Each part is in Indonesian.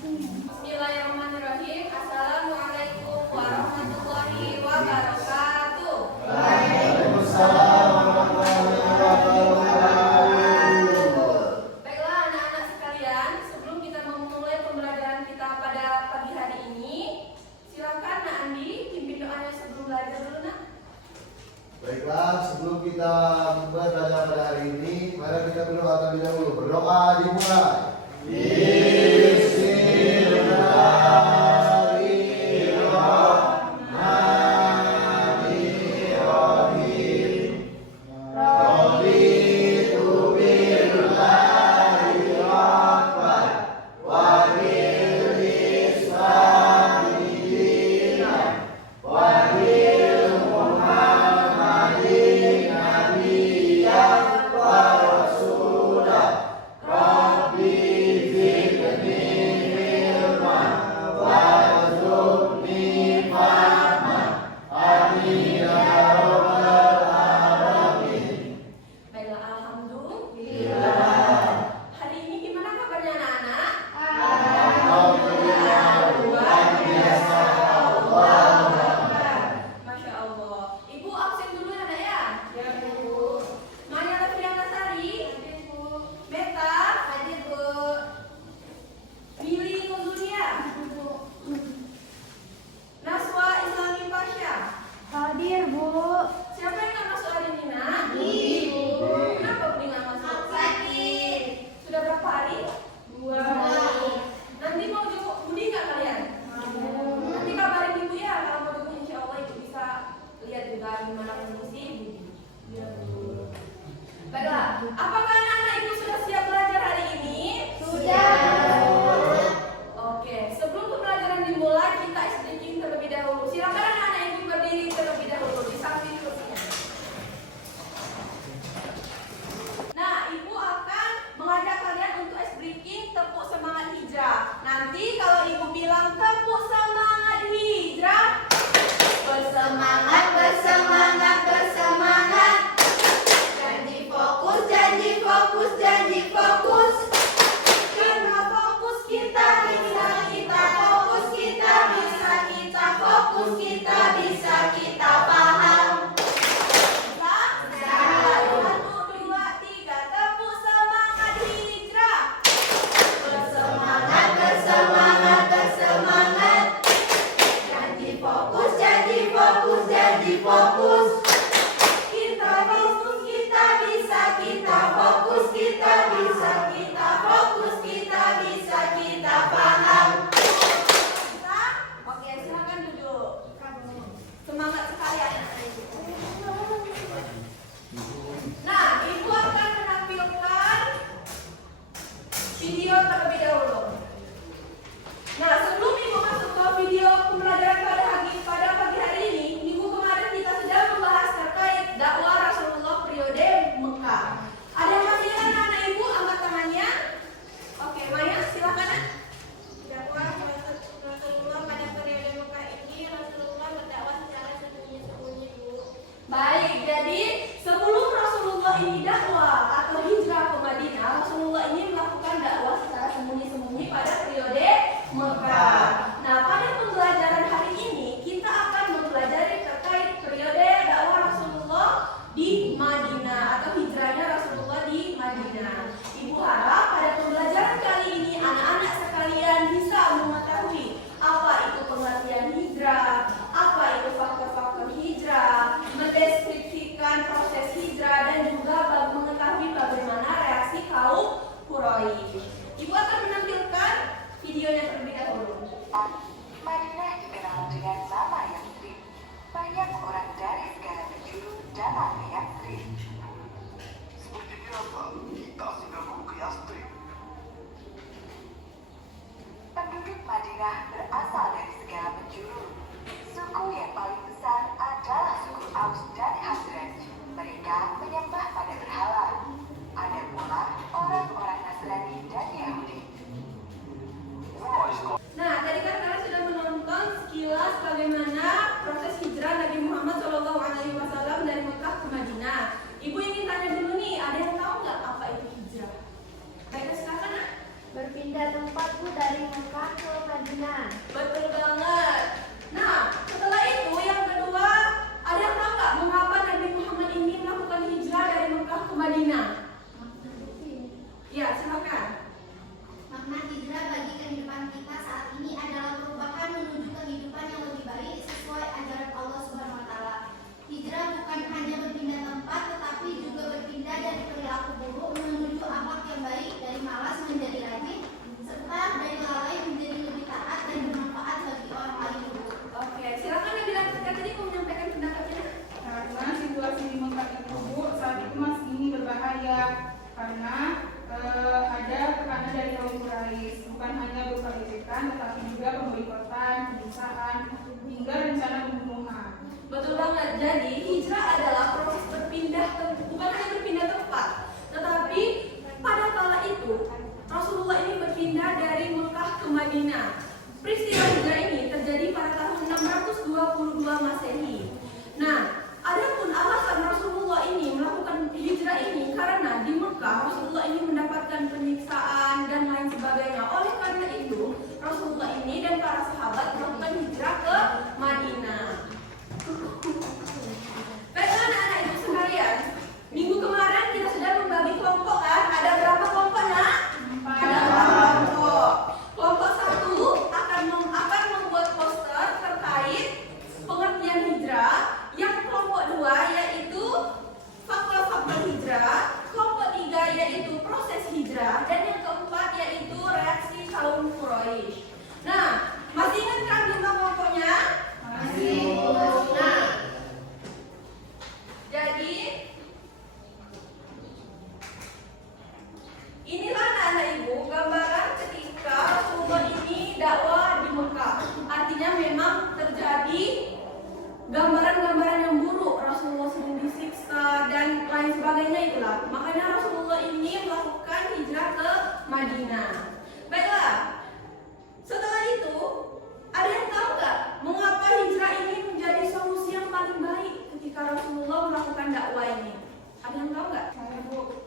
Bismillahirrahmanirrahim. Assalamualaikum warahmatullahi wabarakatuh. Waalaikumsalam warahmatullahi wabarakatuh. Baiklah anak-anak sekalian, sebelum kita memulai pembelajaran kita pada pagi hari ini, silakan Nak Andi pimpin doanya sebelum belajar dulu Nak. Baiklah, sebelum kita belajar pada hari ini, mari kita berdoa terlebih dahulu. Berdoa dimulai. Baiklah, apakah anak-anak ibu sudah siap belajar hari ini? Sudah. Oke, sebelum pembelajaran dimulai, kita speaking terlebih dahulu. Silakan anak-anak ibu berdiri terlebih dahulu di samping kursinya. Nah, ibu akan mengajak kalian untuk ice breaking tepuk semangat hijrah. Nanti kalau ibu bilang tepuk semangat hijrah, Bersemangat, bersemangat, bersemangat. Janji fokus, janji fokus. karena fokus kita bisa, Kita fokus, kita bisa, kita fokus, kita bisa, kita paham. bisa. Satu, dua, tiga, tepuk semangat hijrah. Bersemangat, bersemangat, bersemangat. Janji fokus, janji fokus, janji fokus. Kita fokus, Kita bisa, kita fokus, kita bisa, kita fokus, kita bisa, kita paham. bisa. Oke, silakan duduk. Semangat sekali anak-anak ibu. Nah, ibu akan menampilkan video terlebih dahulu. Nah, sebelum ibu masuk ke video pembelajaran pada pagi hari ini, minggu kemarin kita sudah membahas terkait dakwah Rasulullah periode Mekah. Ada yang masih ingat anak ibu angkat tangannya? Oke, Maya silakan. Nak. Dakwah Rasulullah pada periode Mekah ini, Rasulullah berdakwah secara sembunyi-sembunyi dulu. Baik, jadi sebelum Rasulullah ini dakwah atau hijrah ke Madinah, Rasulullah ini melakukan dakwah secara sembunyi-sembunyi pada periode Mekah. Nah, pada pembelajaran hari ini kita akan mempelajari terkait periode dakwah Rasulullah di Madinah atau hijrahnya Rasulullah di Madinah. Ibu harap pada pembelajaran kali ini anak-anak sekalian bisa mengetahui apa itu pengertian hijrah, apa itu faktor-faktor hijrah, mendeskripsikan proses hijrah dan juga mengetahui bagaimana reaksi kaum Quraisy. Ibu akan menampilkan videonya terlebih dahulu. Madinah dikenal dengan nama Yathrib. Banyak orang dari segala penjuru datang ke Yathrib. Seperti biasa, kita sudah mau ke Yathrib. Penduduk Madinah berasal dari segala penjuru. Suku yang paling besar adalah suku Aus dan Khazraj. Mereka menyembah pada berhala. Ada pula orang-orang Nasrani dan Yahudi. Nah, tadi kan kalian sudah menonton sekilas bagaimana proses hijrah Nabi Muhammad SAW dari Mekah ke Madinah. Ibu ingin tanya dulu nih, ada yang tahu nggak apa itu hijrah? Baik, sekarang Berpindah tempat Bu dari Mekah ke Madinah. Betul banget. Nah, setelah itu yang kedua, ada yang tahu nggak mengapa Nabi Muhammad ini melakukan hijrah dari Mekah ke Madinah? Ya, silakan. Makna hijrah bagi kehidupan kita saat ini adalah perubahan menuju kehidupan yang lebih baik sesuai ajaran Allah Subhanahu wa taala. Hijrah bukan hanya berpindah tempat tetapi juga berpindah dari perilaku buruk menuju akhlak yang baik, dari malas menjadi rajin, serta dari lalai menjadi lebih taat dan bermanfaat bagi orang lain. Oke, silakan Nabila ketika tadi mau menyampaikan pendapatnya. Karena situasi di Mekah itu Bu, saat itu masih ini berbahaya karena ada tekanan dari kaum Quraisy, bukan hanya berupa ejekan tetapi juga pemboikotan, penyiksaan hingga rencana pembunuhan. Betul banget. Jadi hijrah adalah proses berpindah bukan hanya berpindah tempat, tetapi pada kala itu Rasulullah ini berpindah dari Mekah ke Madinah. Peristiwa hijrah ini terjadi pada tahun 622 Masehi. Nah, adapun alasan Rasulullah ini melakukan hijrah ini karena di Mekah Rasulullah ini mendapatkan penyiksaan dan lain sebagainya. Oleh karena itu, Rasulullah ini dan para sahabat melakukan hijrah ke Madinah. Baiklah anak-anak ibu sekalian, minggu kemarin kita sudah membagi kelompok kan? Ada berapa kelompok nak? Ada 4 kelompok. Kelompok 1 akan membuat poster terkait pengertian hijrah. Yang kelompok 2 yaitu faktor-faktor hijrah. Kelompok 3 yaitu proses hijrah. Dan yang keempat yaitu reaksi kaum Quraisy. Nah, masih ingat kan jumlah kelompoknya? Masih. Nah, jadi inilah anak-anak ibu gambaran ketika Rasulullah ini dakwah di Mekah. Artinya memang terjadi gambaran-gambaran yang buruk, Rasulullah sering disiksa dan lain sebagainya itulah. Makanya Rasulullah ini melakukan hijrah ke Madinah. Baiklah, setelah itu ada yang tahu nggak mengapa hijrah ini menjadi solusi yang paling baik ketika Rasulullah melakukan dakwah ini? Ada yang tahu nggak? Saya Bu,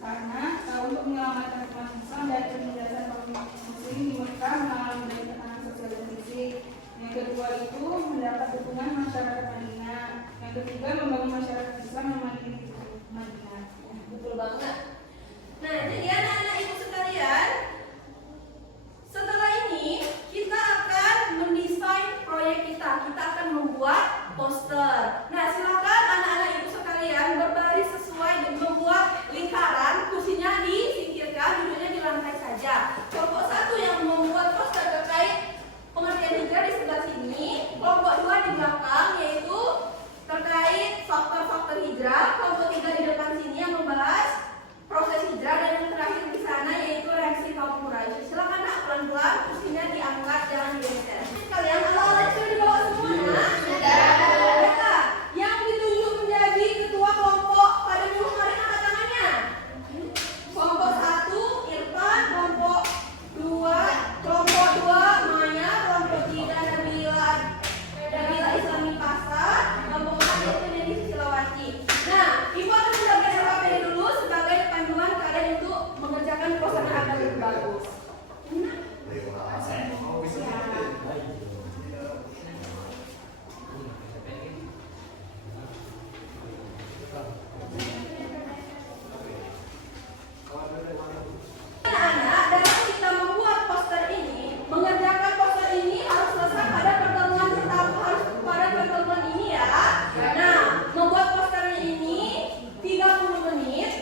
karena untuk menyelamatkan umat Islam dari penindasan kaum muslim di Mekah melalui dari tekanan sosial dan fisik. Yang kedua itu mendapat dukungan masyarakat Madinah. Yang ketiga membangun masyarakat Islam yang mandiri di Madinah. Betul banget. Nah, jadi anak-anak ibu sekalian, setelah ini kita akan mendesain proyek kita. Kita akan membuat poster. Nah, silakan anak-anak ibu sekalian berbaris sesuai dan membuat lingkaran. Kursinya disingkirkan, duduknya di lantai saja. Kelompok 1 yang membuat poster terkait pengertian hijrah di sebelah sini. Kelompok 2 di belakang yaitu terkait faktor-faktor hijrah. Kelompok 3 di depan sini yang membahas proses hijrah, dan yang terakhir di sana yaitu reaksi kaum Quraisy. Silakan nak pelan-pelan kursinya diangkat, jangan digeser. Kalian alat-alat sudah dibawa semua nak? Sudah. Yang ditunjuk menjadi ketua kelompok pada minggu kemarin angkat tangannya. Kelompok 1 Irfan, kelompok 2 Maya, kelompok 3 Nabila Islami Pasar, kelompok 4 yaitu Neni Susilawati. Nah, ibu akan mendapatkan RKPD dulu sebagai panduan kalian untuk mengerjakan poster agar lebih bagus. Anak-anak, dalam kita membuat poster ini, mengerjakan poster ini harus selesai pada pertemuan ini ya. Nah, membuat posternya ini 30 menit.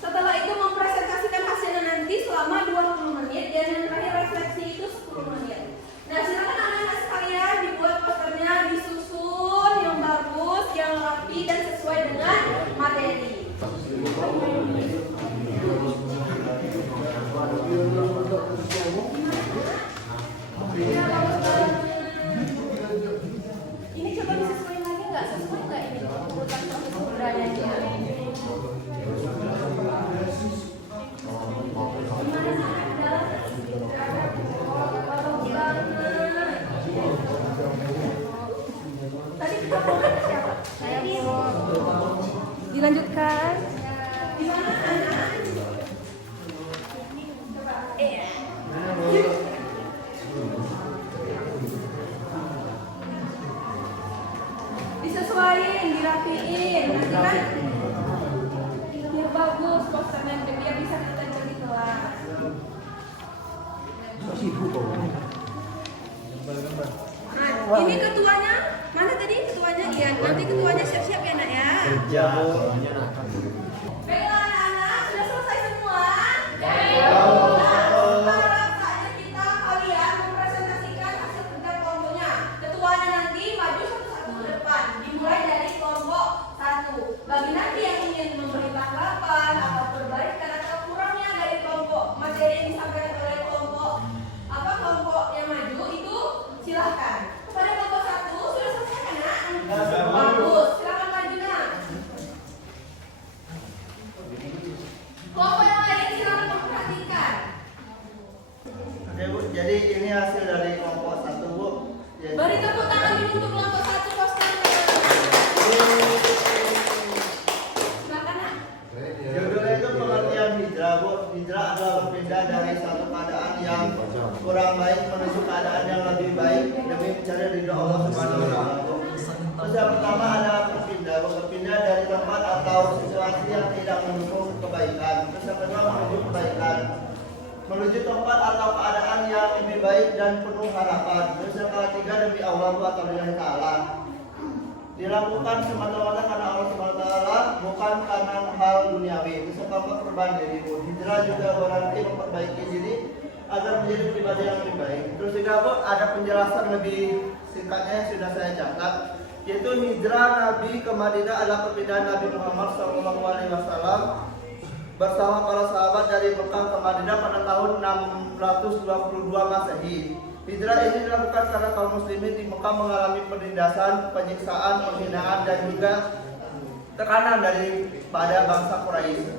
Setelah itu mempresentasikan hasilnya nanti selama 20 menit, dan yang terakhir refleksi itu 10 menit. Nah, silakan anak-anak Disesuaiin, dirapiin, nanti kan biar bagus posternya, biar bisa kelihatan di kelas. Nah, ini ketuanya, mana tadi ketuanya? Iya, nanti ketuanya siap-siap ya nak ya. Baiklah anak-anak, sudah selesai semua? Sekarang saatnya kita kalian mempresentasikan hasil kerja kelompoknya. Ketuanya nanti maju satu-satu ke depan, dimulai dari kelompok 1. Bagi nanti yang ingin memberi tanggapan atau perbaikan atau kurangnya dari kelompok materi yang disampaikan oleh kelompok yang maju itu silahkan. Kepada kelompok 1 sudah selesai kan nak? Bagus, silakan maju nak. Kelompok yang lain silakan memperhatikan. Oke Bu, jadi ini hasil dari kelompok 1 Bu. Jadi, Beri tepuk tangan dulu untuk kelompok 1 posternya. Silakan nak. judulnya itu pengertian hijrah Bu. Hijrah adalah berpindah dari satu keadaan yang kurang baik menuju keadaan yang lebih baik demi mencari ridho Allah Subhanahu wa taala. Terus yang pertama ada berpindah dari tempat atau situasi yang tidak mendukung kebaikan. Terus yang kedua menuju kebaikan. Menuju tempat atau keadaan yang lebih baik dan penuh harapan. Terus yang ketiga demi Allah atau lillahi ta'ala. Dilakukan semata-mata karena Allah Subhanahu wa taala, bukan karena hal duniawi. Terus yang keempat perubahan diri. Hijrah juga berarti memperbaiki diri agar menjadi pribadi yang lebih baik. Terus juga Bu, ada penjelasan lebih singkatnya yang sudah saya catat, yaitu hijrah Nabi ke Madinah adalah perpindahan Nabi Muhammad SAW bersama para sahabat dari Mekah ke Madinah pada tahun 622 Masehi. Hijrah ini dilakukan karena kaum muslimin di Mekah mengalami penindasan, penyiksaan, penghinaan dan juga tekanan daripada bangsa Quraisy.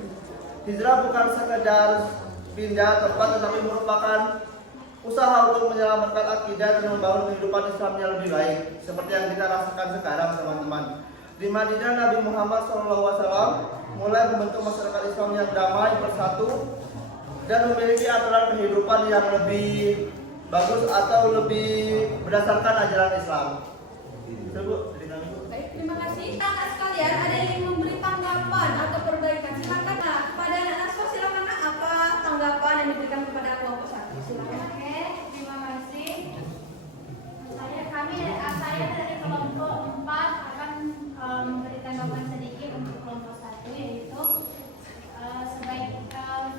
Hijrah bukan sekedar pindah tempat tetapi merupakan usaha untuk menyelamatkan akidah dan membangun kehidupan Islam yang lebih baik seperti yang kita rasakan sekarang teman-teman. Di Madinah Nabi Muhammad SAW mulai membentuk masyarakat Islam yang damai, bersatu dan memiliki aturan kehidupan yang lebih bagus atau lebih berdasarkan ajaran Islam. Baik, terima kasih. Anak sekalian, ada yang ingin memberi tanggapan atau perbaikan? Silakan nak. Kepada anak Naswa silakan nak, apa tanggapan yang diberikan kepada kelompok 1? Silakan. Oke, terima kasih. Saya dari kelompok 4 akan memberi tanggapan sedikit untuk kelompok 1, yaitu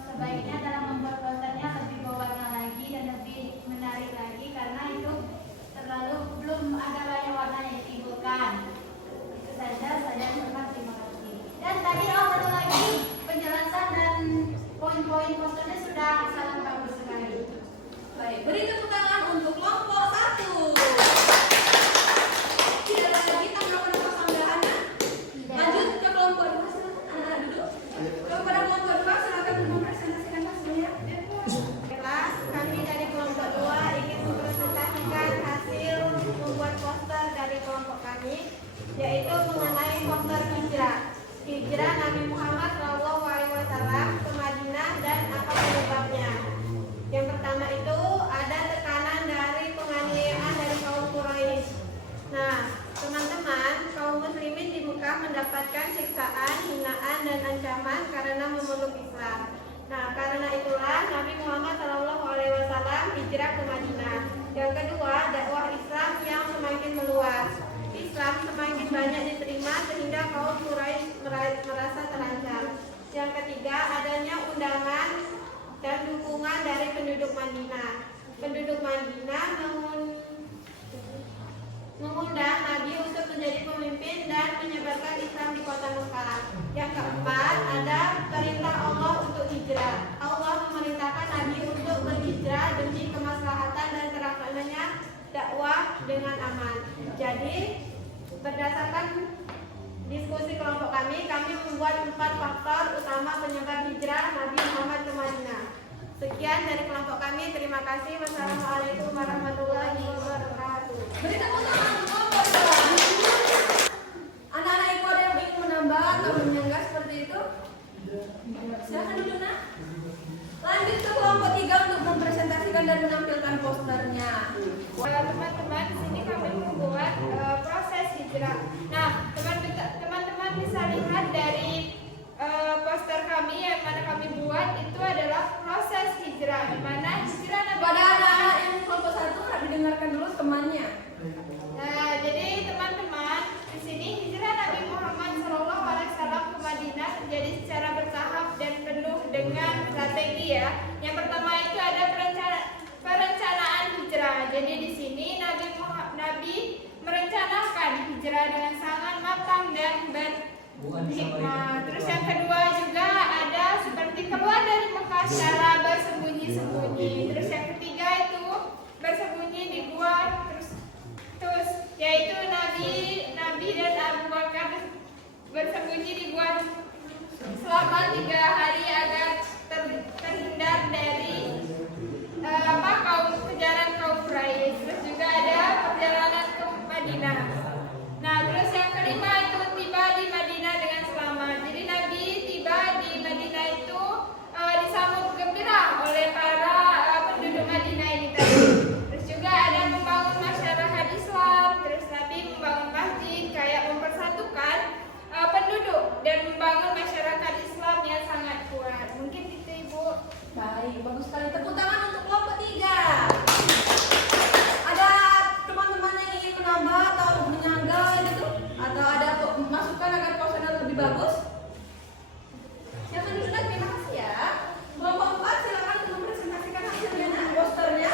sebaiknya dalam membuat posternya lebih berwarna lagi dan lebih menarik lagi karena itu belum ada banyak warna yang ditimbulkan. Itu saja, saya ucapkan terima kasih. Dan tadi satu lagi penjelasan dan poin-poin posternya sudah sangat bagus sekali. Baik, beri tepuk tangan untuk kelompok 1. Tidak ada lagi tanggapan atau tambahan? Lanjut ke kelompok 2, silakan anak-anak duduk. Kepada kelompok 2 silakan mempresentasikan hasilnya. Baiklah, kami dari kelompok 2 ingin mempresentasikan hasil membuat poster dari kelompok kami, yaitu mengenai poster hijrah. Hijrah Nabi Muhammad SAW ke Madinah dan apa penyebabnya. Yang pertama itu ada tekanan dari penganiayaan dari kaum Quraisy. Nah, teman-teman, kaum muslimin di Mekah mendapatkan siksaan, hinaan dan ancaman karena memeluk Islam. Nah, karena itulah Nabi Muhammad SAW hijrah ke Madinah. Yang kedua, dakwah Islam yang semakin meluas. Islam semakin banyak diterima sehingga kaum Quraisy merasa terancam. Yang ketiga, adanya undangan dan dukungan dari penduduk Madinah. Penduduk Madinah mengundang Nabi untuk menjadi pemimpin dan menyebarkan Islam di kota Mekah. Yang keempat, ada perintah Allah untuk hijrah. Allah memerintahkan Nabi untuk berhijrah demi kemaslahatan dan terlaksananya dakwah dengan aman. Jadi, berdasarkan diskusi kelompok kami membuat 4 faktor utama penyebab hijrah Nabi Muhammad ke Madinah. Sekian dari kelompok kami. Terima kasih. Wassalamualaikum warahmatullahi wabarakatuh. Beri tepuk tangan untuk kelompok 2. Anak-anak ibu ada yang ingin menambah atau menyanggah seperti itu? Silakan duduk nak. Lanjut ke kelompok 3 untuk mempresentasikan dan Teman-teman, di sini kami membuat proses hijrah. Nah, teman-teman bisa lihat dari poster kami yang mana kami buat itu adalah proses hijrah, di mana hijrah Pada anak-anak yang kelompok 1 harus didengarkan dulu temannya. Nah, jadi teman-teman, di sini hijrah Nabi Muhammad SAW ke Madinah terjadi secara bertahap dan penuh dengan strategi ya. Yang pertama itu ada perencanaan hijrah. Jadi di sini Nabi merencanakan hijrah dengan sangat matang dan berhikmah. Terus yang kedua juga ada seperti keluar dari Mekah secara bersembunyi-sembunyi. Terus yang ketiga itu bersembunyi di gua. Terus yaitu Nabi dan Abu Bakar bersembunyi di gua selama 3 hari agar terhindar dari kejaran kaum Quraisy. Terus juga ada perjalanan ke Madinah. Nah, terus yang kelima itu tiba di Madinah dengan selamat. Jadi Nabi tiba di Madinah itu disambut gembira oleh para penduduk Madinah ini tadi. Terus juga ada membangun masyarakat Islam. Terus Nabi membangun masjid kayak mempersatukan penduduk dan membangun masyarakat Islam yang sangat kuat. Mungkin itu Ibu. Baik, bagus sekali. Tepuk tangan untuk kelompok 3. Ada teman-teman yang ingin menambah atau menyanggah gitu? Atau ada masukan agar posternya lebih bagus? Yang kedua, terima kasih ya. Kelompok 4 silakan untuk mempresentasikan hasilnya, posternya.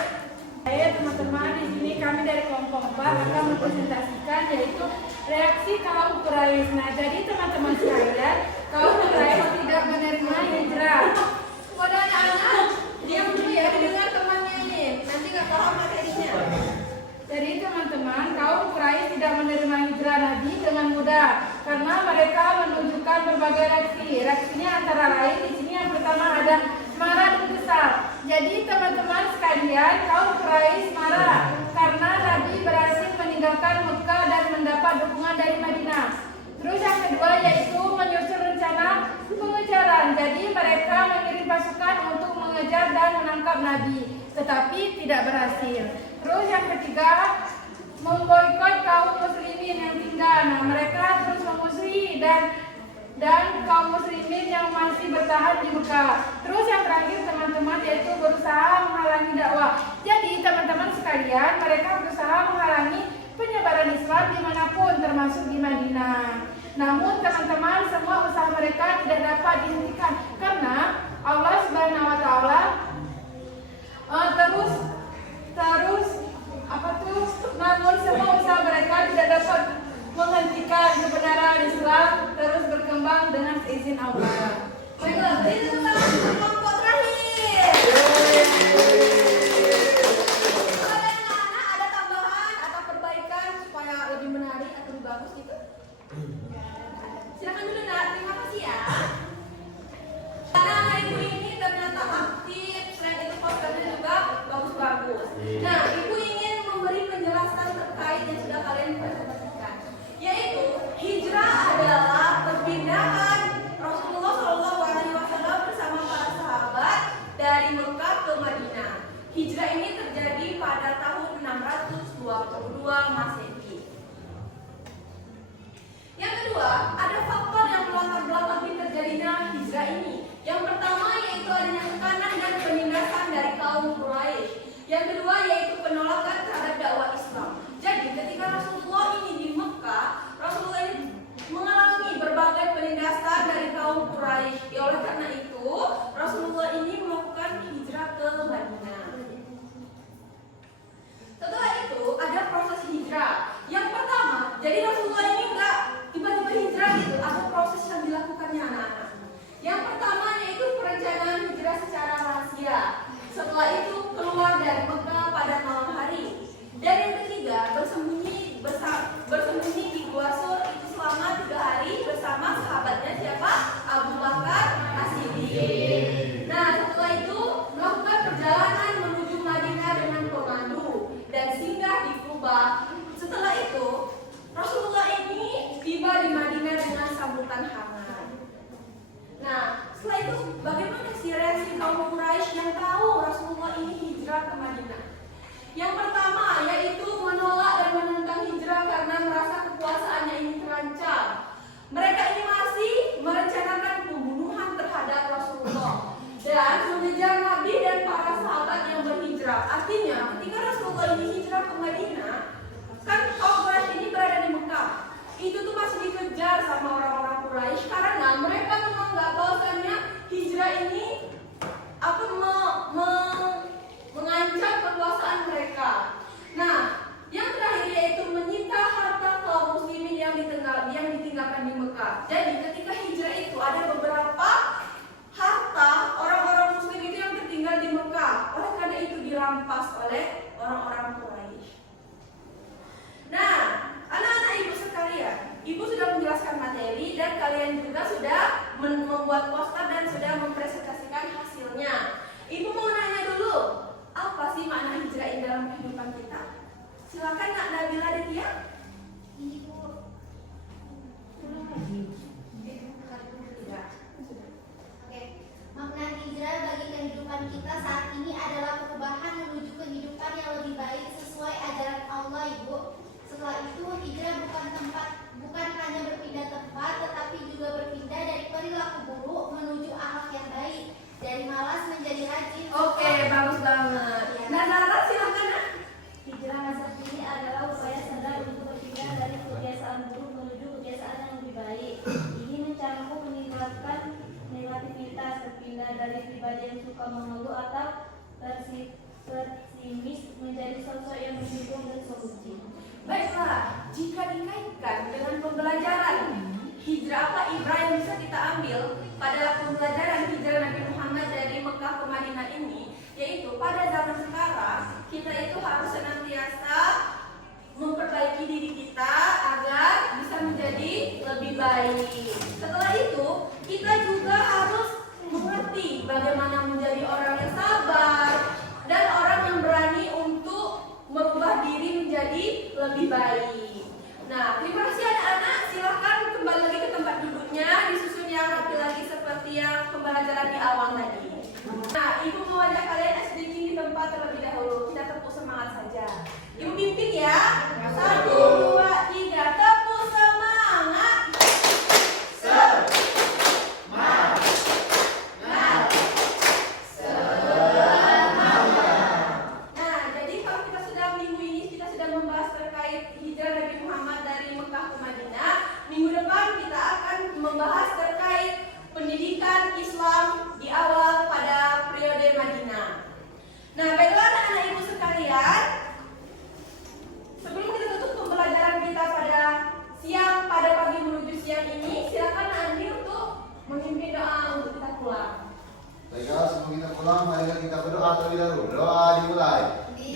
Saya teman-teman, di sini kami dari kelompok 4 akan mempresentasikan yaitu reaksi kaum Quraisy. Nah, jadi teman-teman sekalian, kaum Quraisy tidak menerima hijrah. Pada anak-anak, diam dulu ya, didengar temannya ini. Nanti nggak paham materinya. Jadi teman-teman, kaum Quraisy tidak menerima hijrah Nabi dengan mudah karena mereka menunjukkan berbagai reaksi. Reaksinya antara lain di sini yang pertama ada marah dan kesal. Jadi teman-teman sekalian, kaum Quraisy marah karena Nabi berhasil meninggalkan Mekah dan mendapat dukungan dari Madinah. Terus yang kedua yaitu menyusun rencana pengejaran. Jadi mereka mengirim pasukan untuk mengejar dan menangkap Nabi, tetapi tidak berhasil. Terus yang ketiga, memboikot kaum muslimin yang tinggal. Nah, mereka terus memusuhi dan kaum muslimin yang masih bertahan di Mekah. Terus yang terakhir teman-teman yaitu berusaha menghalangi dakwah. Jadi teman-teman sekalian, mereka berusaha menghalangi penyebaran Islam dimanapun termasuk di Madinah. Namun teman-teman, semua usaha mereka tidak dapat dihentikan karena Allah Subhanahu wa taala namun semua usaha mereka tidak dapat menghentikan kebenaran Islam terus berkembang dengan seizin Allah. Baiklah, beri tepuk tangan untuk kelompok terakhir. Kalau ada anak-anak ada tambahan atau perbaikan supaya lebih menarik atau lebih bagus gitu? Silakan dulu Nak, terima kasih ya. Karena ibu ini ternyata aktif, selain itu posternya juga bagus-bagus. Nah, ibu ingin memberi penjelasan terkait yang sudah kalian presentasikan, yaitu hijrah adalah perpindahan Rasulullah SAW bersama para sahabat dari Mekah ke Madinah. Hijrah ini terjadi pada tahun 622 Masehi. Yang kedua, ada faktor yang melatar belakangi terjadinya hijrah ini. Yang pertama yaitu adanya tekanan dan penindasan dari kaum Quraisy. Yang kedua yaitu penolakan terhadap dakwah Islam. Jadi ketika Rasulullah ini di Mekah, Rasulullah ini mengalami berbagai penindasan dari kaum Quraisy. Oleh karena itu, Rasulullah ini melakukan hijrah ke Madinah. Setelah itu ada proses hijrah. Yang pertama, jadi Rasulullah ini enggak tiba-tiba hijrah gitu, ada proses yang dilakukannya anak-anak. Yang pertama yaitu perencanaan hijrah secara rahasia. Setelah itu keluar dari Mekah pada Artinya ketika Rasulullah ini hijrah ke Madinah, kan kaum Quraisy ini berada di Mekah. Itu tuh masih dikejar sama orang-orang Quraisy karena mereka menganggap bahwasannya hijrah ini mengancam kekuasaan mereka. Nah, yang terakhir yaitu menyita harta kaum muslimin yang ditinggalkan di Mekah. Jadi ketika hijrah itu ada beberapa harta orang-orang muslim itu yang tertinggal di Mekah. Oleh karena itu dirampas oleh orang-orang Quraisy. Nah, anak-anak ibu sekalian, ibu sudah menjelaskan materi dan kalian juga sudah membuat poster dan sudah mempresentasikan hasilnya. Ibu mau nanya dulu, apa sih makna hijrah ini dalam kehidupan kita? Silakan Nak Nabila Ditya. Ibu. Oke. Makna hijrah bagi kehidupan kita saat ini adalah perubahan menuju kehidupan yang lebih baik sesuai ajaran Allah, Ibu. Setelah itu hijrah bukan hanya berpindah tempat, tetapi juga berpindah dari perilaku buruk menuju akhlak yang baik, dari malas menjadi rajin. Oke, bagus banget. Nah, Nara silakan Nak. Hijrah masa kini adalah upaya sadar untuk berpindah dari kebiasaan buruk menuju kebiasaan yang lebih baik. Ini mencakup meninggalkan negativitas, berpindah dari pribadi yang suka mengeluh atau pesimis menjadi sosok yang mendukung dan solusi. Baiklah, jika dikaitkan dengan pembelajaran hijrah apa ibrah yang bisa kita ambil pada pembelajaran hijrah Nabi Muhammad dari Mekah ke Madinah ini, yaitu pada zaman sekarang kita itu harus senantiasa memperbaiki diri kita agar bisa menjadi lebih baik. Setelah itu, kita juga harus mengerti bagaimana menjadi orang yang sabar dan orang yang berani untuk merubah diri menjadi lebih baik. Nah, terima kasih anak-anak. Silahkan kembali lagi ke tempat duduknya, disusun yang rapi lagi seperti yang pembelajaran di awal tadi. Nah, ibu mau ajak kalian SDG di tempat terlebih dahulu. Kita tepuk semangat saja. Ibu pimpin ya. 1, 2, 3, tepuk semangat. Nah, jadi kalau kita sudah minggu ini kita sudah membahas terkait hijrah Nabi Muhammad dari Mekah ke Madinah. Minggu depan kita akan membahas terkait pendidikan Islam di awal pada periode Madinah. Nah, baiklah anak-anak ibu sekalian, sebelum kita tutup pembelajaran kita pada pagi menuju siang ini, silakan Andi untuk memimpin doa untuk kita pulang. Baiklah, sebelum kita pulang, mari kita berdoa terlebih dahulu. Doa dimulai. Di